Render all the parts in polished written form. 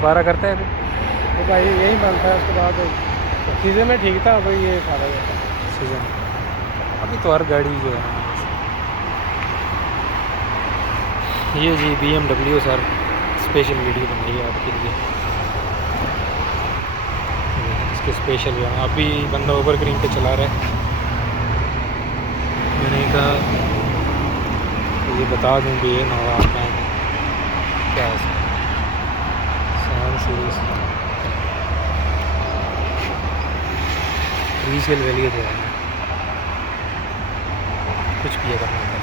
दोबारा करते हैं फिर। तो भाई यही बनता है, उसके बाद सीजन में ठीक था, भाई ये खा रहा था सीजन अभी तो हर गाड़ी जो है ये जी BMW सर स्पेशल वीडियो बनाई है आपके लिए। इसके स्पेशल जो है अभी बंदा ओवर ग्रीन पे चला रहा है। मैंने कहा ये बता दूँ भी ये ना आपका क्या है सेवन सीरीज रीसेल वैल्यू जो है कुछ भी करना पड़ेगा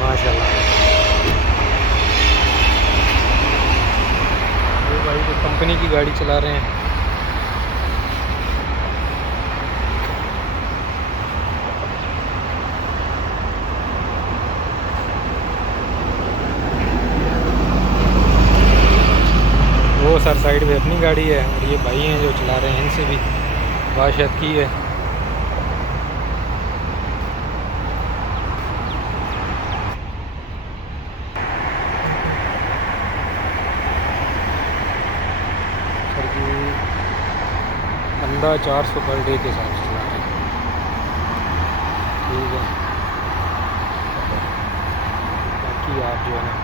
माशाल्लाह। वो भाई तो कंपनी की गाड़ी चला रहे हैं। वो सर साइड पे अपनी गाड़ी है और ये भाई हैं जो चला रहे हैं, इनसे भी बात की है। सर जी बंदा 400 पर डे के हिसाब से चला रहा है। ठीक है बाकी आप जो है ना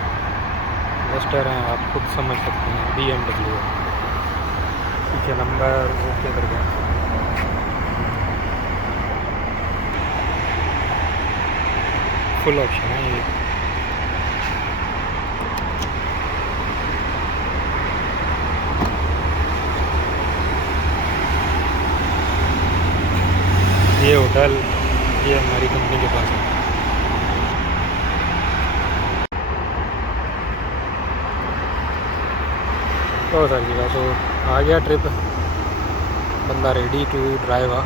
इन्वेस्टर हैं, आप खुद समझ सकते हैं। BMW पीछे नंबर ओके कर गया। फुल ऑप्शन है ये होटल ये हमारी कंपनी के पास है। तो सर जी का तो आ गया ट्रिप, बंदा रेडी टू ड्राइव आ।